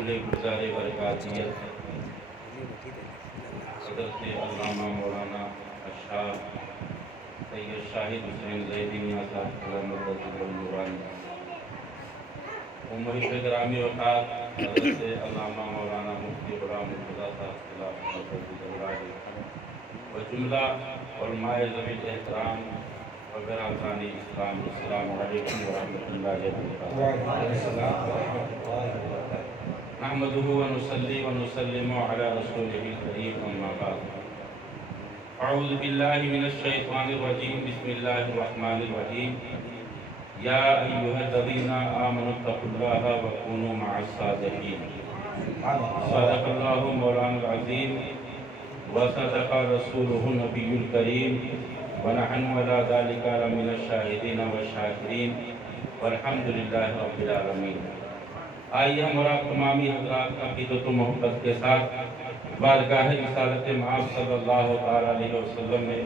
गुज़ारे बरकातियत हज़रत अल्लामा मौलाना अशाह सैयद शाहिद हुसैन ज़ैदी मियां साहब सलामत नूरानी और मुहिब ग्रामी वफ़ात हज़रत अल्लामा मौलाना मुफ्ती गुलाम मुर्तज़ा साहब व जुमला उलमाए ज़मीन एहतराम वगैरह अरकान इस्लाम अस्सलामु अलैकुम व रहमतुल्लाहि व बरकातुहू नहमदुहु व नुसल्ली व नुसल्लिमु अला रसूलिहिल करीम अम्मा बाद अऊज़ु बिल्लाहि मिनश शैतानिर रजीम बिस्मिल्लाहिर रहमानिर रहीम या अय्युहल्लज़ीना आमनु तक़ुल्लाहा व कूनू मअस सादिक़ीन सदक़ल्लाहु मौलाना अज़ीम व सदक़ रसूलुहु नबियुल करीम व नहनु अला ज़ालिका लमिनश शाहिदीन व शाकिरीन वल्हम्दुलिल्लाहि रब्बिल आलमीन। आइए हम और आप तमामी हज़रात का अक़ीदत व मोहब्बत के साथ बारगाह रिसालत मआब सल्लल्लाहु अलैहि वसल्लम में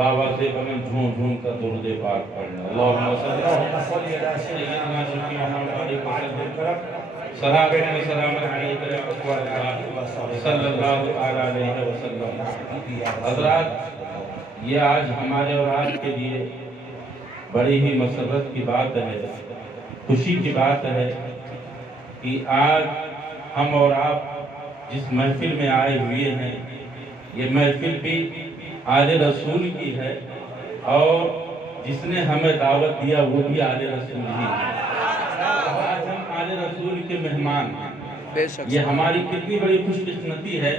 बाबा से बगन झूम झूम कर दुरूद पाक पढ़ना। अल्लाहुम्मा सल्ली अला सय्यिदिना शफीअना सलाम व सलाम अलैका या रसूलल्लाह सल्लल्लाहु अलैहि वसल्लम। हज़रात, ये आज हमारे और आपके लिए बड़ी ही मसरत की बात है, खुशी की बात है कि आज हम और आप जिस महफिल में आए हुए हैं, ये महफिल भी आले रसूल की है और जिसने हमें दावत दिया वो भी आले रसूल ही है। आज हम आले रसूल के मेहमान हैं। ये हमारी कितनी बड़ी खुशकिस्मती है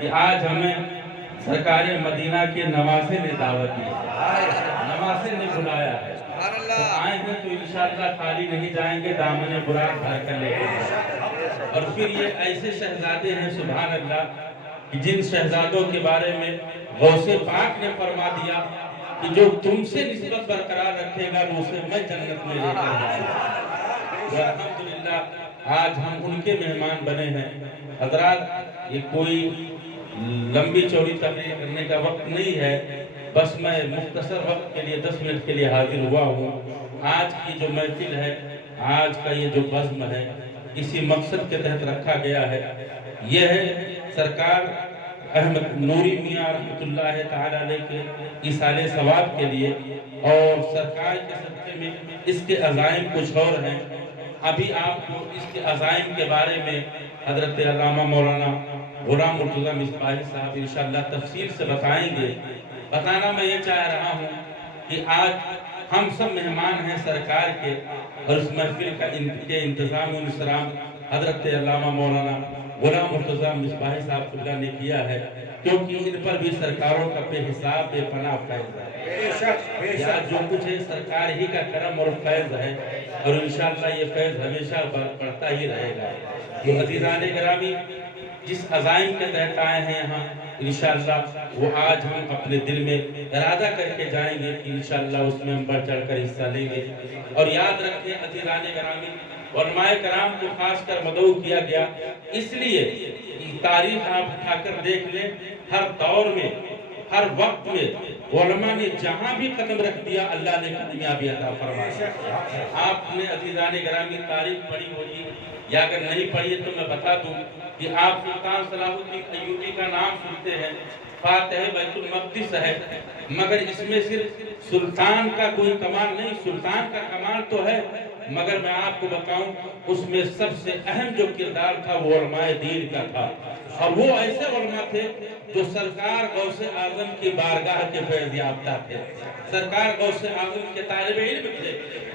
कि आज हमें सरकार मदीना के नवासे ने दावत दी, नवासे ने बुलाया है। तो आएंगे तो इंशाअल्लाह खाली नहीं जाएंगे, दामन बुराक भर कर लेके। और फिर ये ऐसे शहजादे हैं सुभान अल्लाह कि जिन शहजादों के बारे में गौसे पाक ने फरमा दिया कि जो तुमसे निस्बत बरकरार रखेगा उसे मैं जन्नत में लेकर जाऊंगा। अल्हम्दुलिल्लाह आज हम उनके मेहमान बने हैं। हज़रात, ये कोई लंबी चौड़ी तकरीर करने का वक्त नहीं है, बस मैं मुख्तसर वक्त के लिए 10 मिनट के लिए हाजिर हुआ हूँ। आज की जो महफिल है, आज का ये जो बज़्म है, इसी मकसद के तहत रखा गया है। यह है सरकार अहमद नूरी मियां रहमतुल्लाह ताला अलैह के इसाले सवाब के लिए, और सरकार के सदक़े में इसके अज़ाइम कुछ और हैं। अभी आपको इसके अज़ाइम के बारे में हज़रत अल्लामा मौलाना गुलाम मुर्तज़ा मिसबाही साहब इंशाअल्लाह तफसील से बताएंगे। बताना मैं ये चाह रहा हूँ कि आज हम सब मेहमान हैं सरकार के, और इस महफिल का के इंतज़ाम इंसराम हज़रत अल्लामा मौलाना गुलाम मुर्तज़ा मिसबाही साहब ने किया है, क्योंकि इन पर भी सरकारों का बेहिसाब बेपनाह फैज़ है। या जो कुछ है सरकार ही का करम और फैज़ है, और इंशाअल्लाह ये फैज़ हमेशा बढ़ता ही रहेगा। तो अज़ीज़ान गिरामी, जिस अज़ाइम के तहत आए हैं यहाँ, इंशाअल्लाह वो आज हम अपने दिल में इरादा करके जाएंगे कि इंशाअल्लाह उसमें हम बढ़ चढ़ कर हिस्सा लेंगे। और याद रखें अज़ीज़ान गिरामी, उलमाए कराम को खास कर मदऊ किया गया इसलिए कि तारीख आप उठाकर देख लें, हर दौर में हर वक्त में उलमा ने जहाँ भी कदम रख दिया अल्लाह ने कामयाबी अता फरमाई। आपने अज़ीज़ान गिरामी तारीख पढ़ी होगी, या अगर नहीं पढ़ी है तो मैं बता दूं कि आप सुल्तान सलाहुद्दीन अय्यूबी का नाम सुनते हैं, फातिह बैतुल मक़दिस है, मगर इसमें सिर्फ सुल्तान का कोई कमाल नहीं, सुल्तान का कमाल तो है, मगर मैं आपको बताऊं उसमें सबसे अहम जो किरदार था वो उलमाए दीन का था। और वो ऐसे उलमा थे जो सरकार गौसे आजम की बारगाह के फैज़ याफ्ता थे। सरकार गौसे आजम के तालिबे इल्म थे,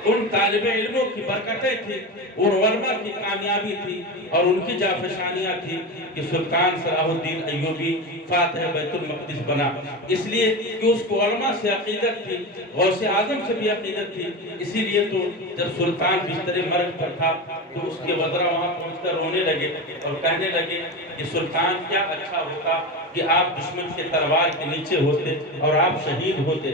उन तालिबे इल्मों की बरकतें थी, उन उलमा की कामयाबी थी और उनकी जाफशानियाँ थी कि सुल्तान सलाहुद्दीन अय्यूबी फातिह बैतुल मक़दिस बना, इसलिए कि उसको उलमा से अक़ीदत थी, गौसे आजम से भी अक़ीदत थी। इसीलिए तो जब सुल्तान बिस्तर मर्ग पर था तो उसके वज़रा वहाँ पहुँचकर रोने लगे और कहने लगे कि सुल्तान क्या अच्छा होता कि आप दुश्मन के तलवार के नीचे होते और आप शहीद होते।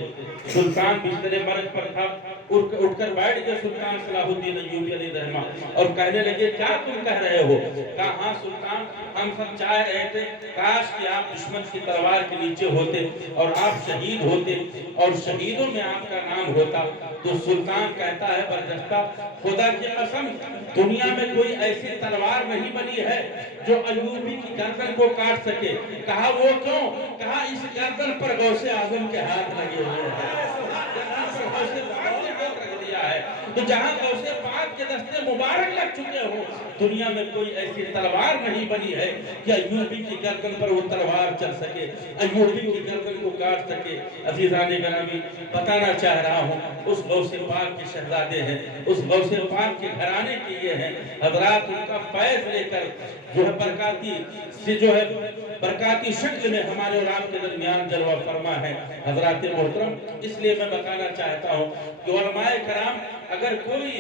सुल्तान बिस्तर मर्ग पर था, उठकर बैठ गए सुल्तान सलाहुद्दीन अय्यूबी अलैहिर्रहमा और कहने लगे क्या तुम कह रहे हो? कहा हाँ सुल्तान, हम सब चाह रहे थे काश कि आप दुश्मन की तलवार के नीचे होते और आप शहीद होते और शहीदों में आपका नाम होता। तो सुल्तान कहता है पर دستہ خدا کی قسم دنیا میں کوئی ایسی تلوار نہیں بنی ہے جو ایوبی کی گردن کو کاٹ سکے. کہا وہ کیوں؟ کہا اس گردن پر غوث اعظم کے ہاتھ لگے ہوئے ہیں. تو جہاں غوث پاک کے دستے مبارک لگ چکے ہوں دنیا میں کوئی ایسی تلوار نہیں بنی ہے کہ ایوبی کی گردن پر وہ تلوار چل سکے, ایوبی کی گردن کو کاٹ سکے. عزیزان گرامی بتانا چاہ رہا ہوں اس غوث پاک کے شہزادے ہیں, اس غوث پاک کے گھرانے کے یہ ہیں حضرات. ان کا فیض لے کر جو ہے برکاتی سے جو ہے برکاتی شکل میں ہمارے اور آپ کے درمیان جلوہ فرما ہے حضرات محترم. اس لیے میں بتانا چاہتا ہوں کہ علماء کرام اگر کوئی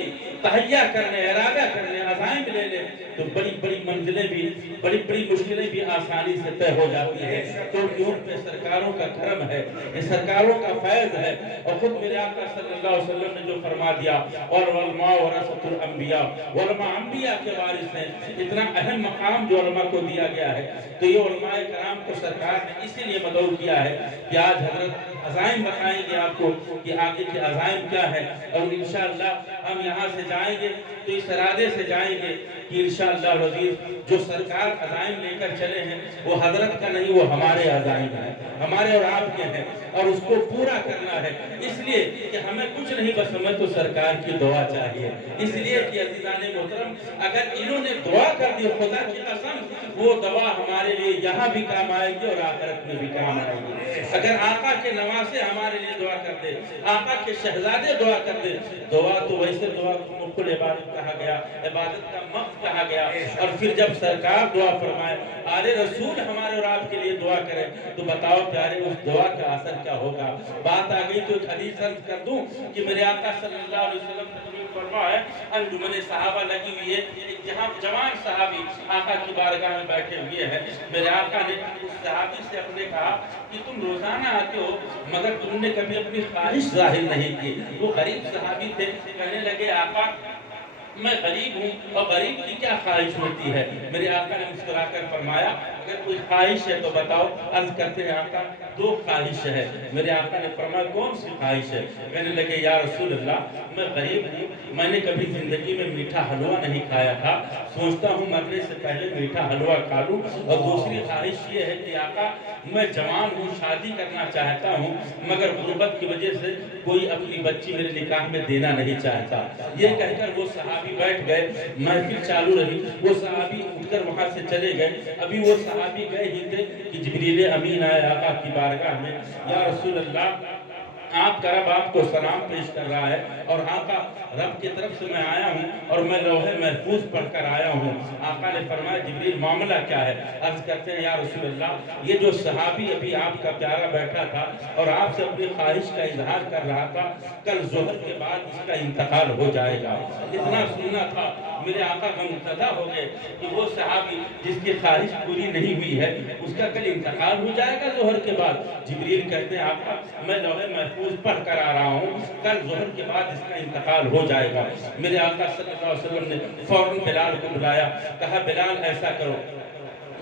تہیہ کرنے, ارادہ کرنے, عزائم لے لے تو بڑی بڑی منزلیں بھی, بڑی بڑی مشکلیں بھی آسانی سے طے ہو جاتی ہیں, کیونکہ ان پہ سرکاروں کا کرم ہے, یہ سرکاروں کا فیض ہے. اور خود میرے آقا صلی اللہ علیہ وسلم نے جو فرما دیا والعلماء ورثۃ الانبیاء, علماء انبیاء کے وارث ہیں. اتنا اہم مقام جو علماء کو دیا گیا ہے تو یہ علماء کرام کو سرکار نے اسی لیے مدعو کیا ہے کہ آج حضرت عزائم بتائیں گے آپ کو کہ آگے کے عزائم کیا ہے. اور انشاءاللہ ہم یہاں سے جائیں گے تو اس ارادے سے جائیں گے کہ انشاءاللہ العزیز جو سرکار عزائم لے کر چلے ہیں وہ حضرت کا نہیں, وہ ہمارے عزائم ہیں, ہمارے اور آپ کے ہیں, اور اس کو پورا کرنا ہے. اس لیے کہ ہمیں کچھ نہیں, بس ہمیں تو سرکار کی دعا چاہیے. اس لیے کہ عزیزان محترم اگر انہوں نے دعا کر دی خدا کی قسم وہ دعا ہمارے لیے یہاں بھی کام آئے گی اور آخرت میں بھی کام آئے گی. اگر آقا کے نواسے ہمارے لیے دعا کر دے, آقا کے شہزادے دعا کر دے, دعا تو ویسے دعا کو مقبول عبادت کہا گیا, عبادت کا مقصد کہا گیا. اور پھر جب سرکار دعا فرمائے, آل رسول ہمارے اور آپ کے لیے دعا کرے تو بتاؤ پیارے اس دعا کا اثر کیا ہوگا. بات آ گئی تو ایک حدیث عرض کر دوں کہ میرے آقا صلی اللہ علیہ وسلم تشریف فرما ہے, انجمن صحابہ لگی ہوئی ہے, ایک جہاں جوان صحابی آقا کی بارگاہ میں بیٹھے ہوئے ہیں. میرے آقا نے اس صحابی سے اپنے کہا کہ تم روزانہ آتے ہو مگر تم نے کبھی اپنی خواہش ظاہر نہیں کی. وہ غریب صحابی تھے, کہنے لگے آقا میں غریب ہوں اور غریب کی کیا خواہش ہوتی ہے. میرے آقا نے مسکرا کر فرمایا اگر کوئی خواہش ہے تو بتاؤ. عرض کرتے ہیں آقا دو خواہش ہے. میرے آقا نے فرمایا کون سی خواہش ہے. کہنے لگے یا رسول اللہ میں غریب ہوں, میں نے کبھی زندگی میں میٹھا حلوہ نہیں کھایا تھا, سوچتا ہوں مرنے سے پہلے میٹھا حلوہ کھا لوں. اور دوسری خواہش یہ ہے کہ آقا میں جوان ہوں, شادی کرنا چاہتا ہوں مگر غربت کی وجہ سے کوئی اپنی بچی میرے نکاح میں دینا نہیں چاہتا. یہ کہہ کر وہ صحابی بیٹھ گئے, محفل چالو رہی. وہ صحابی اٹھ کر وہاں سے چلے گئے. ابھی وہ صحابی گئے ہی تھے کہ جبریل امین آئے آقا کی بارگاہ میں, یا رسول اللہ آپ کا رب آپ کو سلام پیش کر رہا ہے اور آقا رب کی طرف سے میں آیا ہوں اور میں لوح محفوظ پڑھ کر آیا ہوں. آقا نے فرمایا جبریل معاملہ کیا ہے. عرض کرتے ہیں یا رسول اللہ یہ جو صحابی ابھی آپ کا پیارا بیٹھا تھا اور آپ سے اپنی خواہش کا اظہار کر رہا تھا, کل ظہر کے بعد اس کا انتقال ہو جائے گا. اتنا سننا تھا. میرے آقا غمزدہ ہو گئے کہ وہ صحابی جس کی خواہش پوری نہیں ہوئی ہے اس کا کل انتقال ہو جائے گا ظہر کے بعد. جبریل کہتے ہیں آقا میں لوح محفوظ پڑھ کر آ رہا ہوں, کل ظہر کے بعد اس کا انتقال ہو جائے گا. میرے آقا صلی اللہ علیہ وسلم نے فوراً بلال کو بلایا, کہا بلال ایسا کرو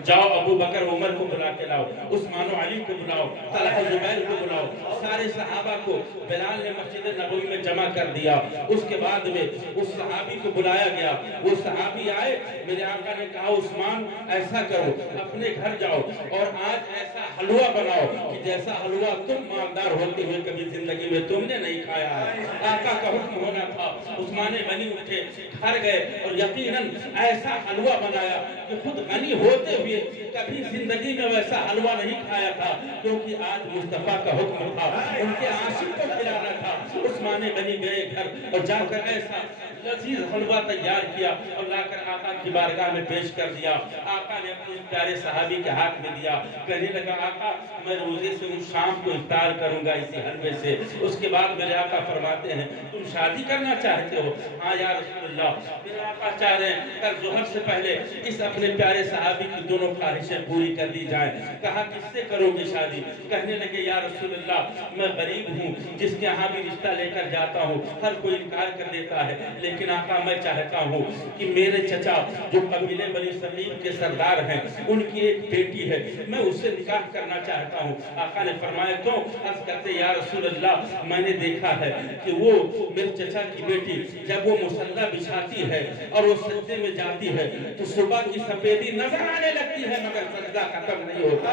جاؤ ابو بکر عمر کو بلا کے لاؤ, عثمان و علی کو بلاؤ, طلحہ زبیر کو بلاؤ. سارے صحابہ کو بلال نے مسجد نبوی میں جمع کر دیا. اس کے بعد میں اس صحابی کو بلایا گیا. وہ صحابی آئے. میرے آقا نے کہا عثمان ایسا کرو اپنے گھر جاؤ اور آج ایسا حلوہ بناؤ کہ جیسا حلوہ تم مالدار ہوتے ہوئے کبھی زندگی میں تم نے نہیں کھایا ہے. آقا کا حکم ہونا تھا. عثمان غنی اٹھے, گھر گئے اور یقیناً ایسا حلوہ بنایا کہ خود غنی ہوتے ہوئے کبھی زندگی میں ویسا حلوہ نہیں کھایا تھا, کیونکہ آج مصطفیٰ کا حکم تھا, ان کے عاشق کو کھلانا تھا. عثمان غنی گئے گھر اور جا کر ایسا لذیذ حلوہ تیار کیا اور لا کر آقا کی بارگاہ میں پیش کر دیا. آقا نے اپنے پیارے صحابی کے ہاتھ میں دیا. کہنے لگا آقا میں روزے سے ہوں, شام کو افطار کروں گا اسی حلوے سے. اس کے بعد میرے آقا فرماتے ہیں تم شادی کرنا چاہتے ہو. ہاں یا رسول اللہ. میرے آقا چاہ رہے ہیں کل ظہر سے پہلے اس اپنے پیارے صحابی کی دو दोनों ख्वाहिशें पूरी कर दी जाए। कहा किससे करोगे शादी? कहने लगे या रसूल अल्लाह, मैं गरीब हूँ, जिसके यहाँ भी रिश्ता लेकर जाता हूँ हर कोई इनकार कर देता है, लेकिन आका मैं चाहता हूँ कि मेरे चचा जो कबीले बनी सलीम के सरदार हैं, उनकी एक बेटी है, मैं उससे निकाह करना चाहता हूँ। आका ने फरमाया क्यों? अर्ज़ करते या रसूल अल्लाह, मैंने देखा है कि वो मेरे चचा की बेटी जब वो मुसल्ला बिछाती है और वो सजदे में जाती है तो सुबह की सफेदी नजर आने लगती है, मगर सजदा खत्म नहीं होता।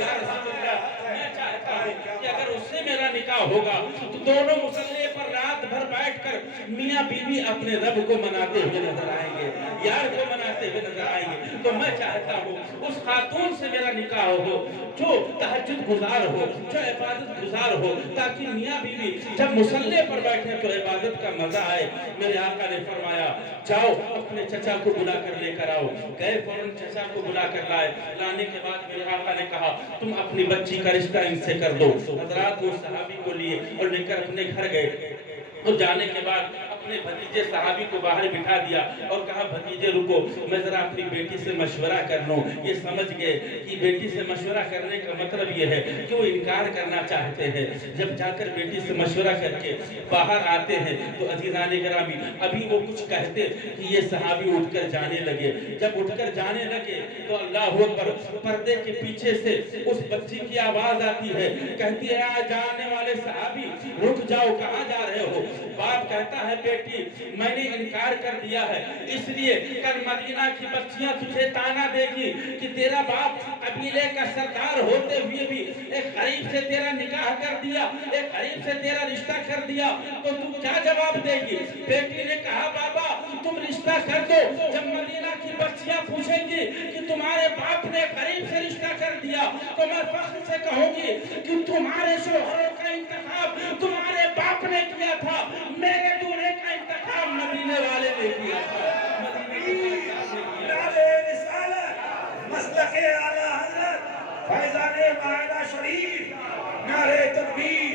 या रसूल अल्लाह, मैं चाहता हूँ कि अगर उससे मेरा निकाह होगा तो दोनों मुसल्ले पर रात भर बैठकर मियाँ बीवी अपने रब को मनाते हुए नजर आएंगे, यार को मनाते हुए नजर आएंगे। तो मैं चाहता हूँ उस खातून से मेरा निकाह हो जो तहज्जुद गुजार हो, जो इबादत गुजार हो, ताकि मियाँ बीवी जब मुसल्ले पर बैठे तो इबादत का मजा आए। मेरे आका ने फरमाया जाओ अपने चचा को बुला कर लेकर आओ। गए, फौरन चचा को बुला कर लाए। लाने के बाद मेरे आका ने कहा तुम अपनी बच्ची का रिश्ता इनसे कर दो। हजरात वो सहाबी को लिए और लेकर अपने घर गए। तो जाने के बाद अपने भतीजे सहाबी को बाहर बिठा दिया और कहा भतीजे रुको, मैं जरा अपनी बेटी से मशवरा कर लूं। ये समझ गए कि बेटी से मशवरा करने का मतलब ये है कि वो इनकार करना चाहते हैं। जब जाकर बेटी से मशवरा करके बाहर आते हैं तो अजीज़ान गिरामी अभी वो कुछ कहते कि ये सहाबी उठकर जाने लगे। जब उठकर जाने लगे तो अल्लाह अकबर, पर्दे के पीछे से उस बच्ची की आवाज आती है, कहती है आ जाने वाले सहाबी रुक जाओ, कहाँ जा रहे हो? बाप कहता है बेटी मैंने इनकार कर दिया है, इसलिए कल मदीना की बच्चियां तुझे ताना देगी कि तेरा बाप कबीले का सरदार होते हुए भी एक गरीब से तेरा निकाह कर दिया, एक गरीब से तेरा रिश्ता कर दिया, तो तू क्या जवाब देगी? बेटी ने कहा बाबा तुम रिश्ता कर दो, जब मदीना की बच्चियां पूछेंगी कि तुम्हारे बाप ने गरीब से रिश्ता कर दिया तो मैं फख्र से कहूंगी कि तुम्हारे शोहरों का इंतखाब तुम्हारे बाप ने किया था, मेरे दूल्हे का इंतखाब मदीने वाले ने किया था। मसलके आला हज़रत फैज़ाने मायदा शरीफ, नारे तकबीर,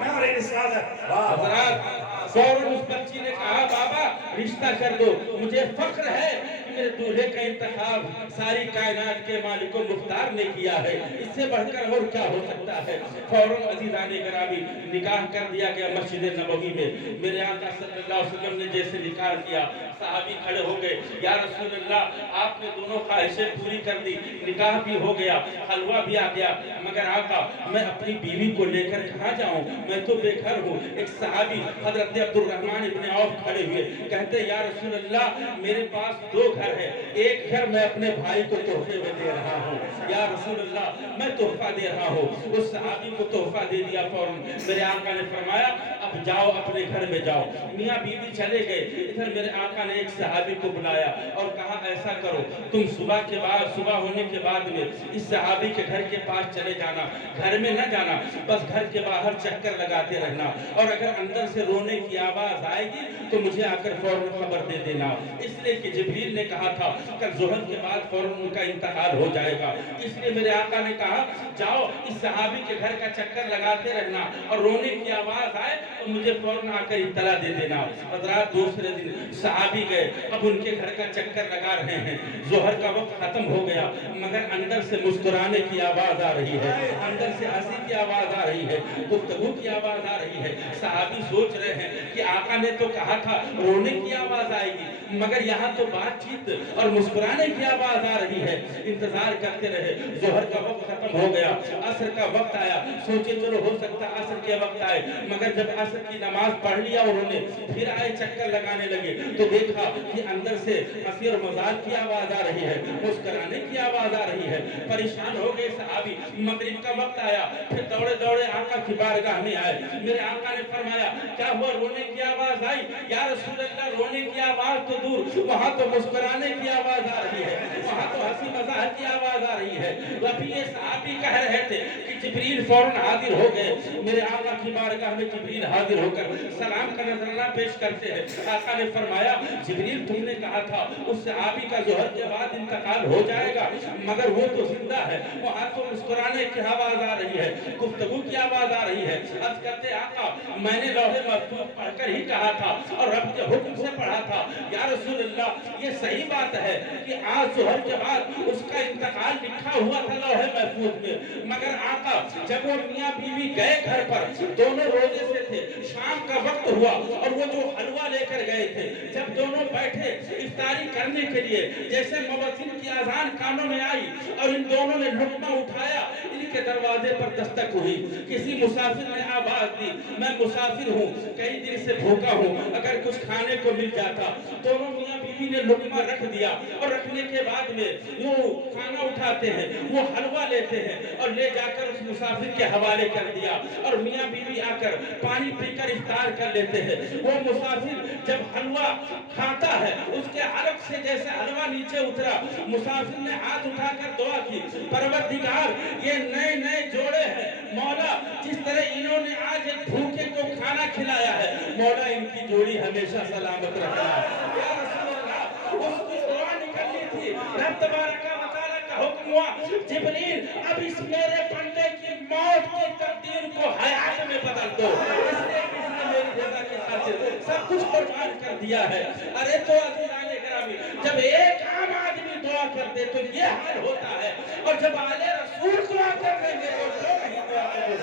नारे रिसालत। हज़रात फौरन उस बच्ची ने कहा बाबा रिश्ता कर दो, मुझे फख्र है कि मेरे दूल्हे का इंतखाब सारी कायनात के मालिक मुख्तार ने किया है, इससे बढ़कर और क्या हो सकता है। फौरन अज़ीज़ाने गिरामी निकाह कर दिया गया मस्जिद नबवी में। मेरे आका सल्लल्लाहु अलैहि वसल्लम ने जैसे निकाह किया सहाबी खड़े हो गए, या रसूल अल्लाह आपने दोनों ख्वाहिशें पूरी कर दी, निकाह भी हो गया, हलवा भी आ गया, मगर आका मैं अपनी बीवी को लेकर कहाँ जाऊँ, मैं तो बेघर हूँ। एक सहाबी हजरत अब्दुर्रहमान इब्न औफ खड़े हुए, कहते या रसूल अल्लाह मेरे पास दो घर है, एक घर मैं अपने भाई को तोहफे में दे रहा हूँ, या रसूल अल्लाह मैं तोहफा दे रहा हूँ। उस सहाबी को तोहफा दे दिया। फौरन मेरे आका ने फरमाया अब जाओ अपने घर में जाओ। मियाँ बीवी चले गए। इधर मेरे आका ने एक सहाबी को बुलाया और कहा ऐसा करो तुम सुबह के बाद, सुबह होने के बाद में इस सहाबी के घर के पास चले जाना, घर में न जाना, बस घर के बाहर चक्कर लगाते रहना, और अगर अंदर से रोने की आवाज आएगी तो मुझे आकर फौरन खबर दे देना। इसलिए कि जिब्रील ने कहा था कल जोहर के बाद फौरन उनका इंतकाल हो जाएगा। इसलिए मेरे आका ने कहा जाओ इस सहाबी के घर का चक्कर लगाते रहना, और रोने की आवाज आए तो मुझे फौरन आकर इत्तला दे देना। हज़रात दूसरे दिन सहाबी गए, अब उनके घर का चक्कर लगा रहे हैं। जोहर का वक्त खत्म हो गया, मगर अंदर से मुस्कुराने की आवाज आ रही है, अंदर से हंसी की आवाज आ रही है, गुफ्तगू की आवाज आ रही है। सहाबी सोच रहे हैं कि आका ने तो कहा था रोने की आवाज आएगी, मगर यहाँ तो बातचीत और मुस्कुराने की आवाज आ रही है। इंतजार करते रहे, जोहर का वक्त खत्म हो गया, असर का वक्त आया। सोचे चलो हो सकता असर के वक्त आए, मगर जब असर की नमाज पढ़ लिया उन्होंने, फिर आए चक्कर लगाने लगे तो देखा कि अंदर से हंसी और मजाक की आवाज आ रही है, मुस्कुराने की आवाज आ रही है। परेशान हो गए सहाबी। मगरिब का वक्त आया, फिर दौड़े दौड़े आका की बारगाह में आए। मेरे आका ने फरमाया क्या हुआ, रोने की आवाज आई? या रसूल अल्लाह रोने की आवाज तो दूर, वहां तो मुस्कुराने की आवाज आ रही है, वहां तो हंसी मजाक की आवाज आ रही है। अभी ये सहाबी कह रहे थे कि जिब्रील फौरन हाजिर हो गए। मेरे आका की बारगाह में जिब्रील हाजिर होकर सलाम का नजराना पेश करते हैं। आका ने फरमाया जिब्रील तुमने कहा था उस सहाबी का जोहर के बाद इंतकाल हो जाएगा, मगर वो तो जिंदा है, वहां तो मुस्कुराने की आवाज आ रही है, गुफ्तगू की आवाज आ रही है। अर्ज करते आका मैंने लौहे महफूज पढ़कर ही कहा था और रब के हुक्म से पढ़ा था, या یا رسول اللہ یہ صحیح بات ہے کہ آج ظہر کے بعد اس کا انتقال لکھا ہوا تھا لوح محفوظ میں، مگر آقا جب وہ میاں بیوی گئے گھر پر، دونوں روزے سے تھے، شام کا وقت ہوا اور وہ جو حلوہ لے کر گئے تھے، جب دونوں بیٹھے افطاری کرنے کے لیے، جیسے مؤذن کی اذان کانوں میں آئی اور ان دونوں نے لقمہ اٹھایا، ان کے دروازے پر دستک ہوئی، کسی مسافر نے آواز دی، میں مسافر ہوں، کئی دن سے بھوکا ہوں، اگر کچھ کھانے کو مل جاتا۔ دونوں میاں بیوی نے لقمہ رکھ دیا اور رکھنے کے بعد میں وہ کھانا اٹھاتے ہیں، وہ حلوہ لیتے ہیں اور لے جا کر اس مسافر کے حوالے کر دیا، اور میاں بیوی آ کر پانی پی کر افطار کر لیتے ہیں۔ وہ مسافر جب حلوہ کھاتا ہے، اس کے حلق سے جیسے حلوہ نیچے اترا، مسافر نے ہاتھ اٹھا کر دعا کی، پروردگار یہ نئے نئے جوڑے ہیں، مولا جس طرح انہوں نے آج ایک بھوکے کو کھانا کھلایا ہے، مولا ان کی جوڑی ہمیشہ سلامت رکھنا۔ یا رسول اللہ اس کی دعا نکلنی تھی، رب تبارک و تعالیٰ کا حکم ہوا، جبریل اب اس میرے بندے کی موت کی تقدیر کو حیات میں بدل دو، اس نے میری رضا کی خاطر سب کچھ قربان کر دیا ہے۔ ارے تو عزیزان گرامی، جب ایک عام آدمی دعا کرتے تو یہ حال ہوتا ہے، اور جب آل رسول دعا کر دیں گے تو دعا کر دیں گے۔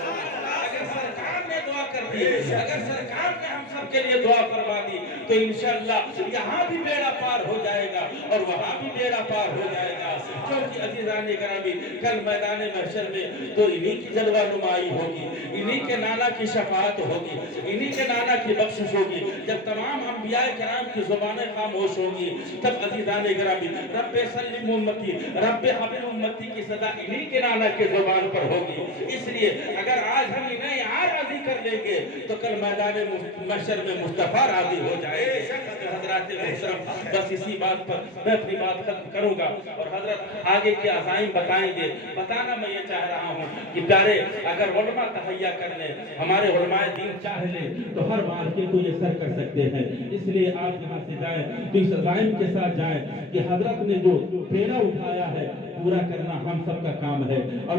اگر سرکار نے دعا کر دی، اگر سرکار نے ہم سب کے لیے دعا فرما دی تو انشاءاللہ یہاں بھی بیڑا پار ہو جائے گا اور وہاں بھی بیڑا پار ہو جائے گا، کیونکہ عزیزان گرامی کل میدان محشر میں تو انہی کی جلوہ نمائی ہوگی، انہی کے نانا کی شفاعت ہوگی، انہی کے نانا کی بخشش ہوگی۔ جب تمام انبیاء کرام کی زبانیں خاموش ہوگی تب عزیزان گرامی رب سلم امتی، رب حبل امتی کی صدا انہی کے نانا کے زبان پر ہوگی۔ اس لیے اگر آج ہم انہیں یہاں راضی کر لیں گے تو کل میدان محشر میں مصطفیٰ راضی ہو جائے گے۔ حضرات محترم بس اسی بات پر میں اپنی بات ختم کروں گا، اور حضرت آگے کے عزائم بتائیں گے۔ بتانا میں یہ چاہ رہا ہوں کہ پیارے اگر علماء تہیہ کر لیں، ہمارے علماء دین چاہ لیں تو ہر واقعے کو یہ سر کر سکتے ہیں۔ اس لیے آپ یہاں سے جائیں تو اس عزائم کے ساتھ جائیں کہ حضرت نے جو پھیرا اٹھایا ہے پورا کرنا ہم سب کا کام ہے، اور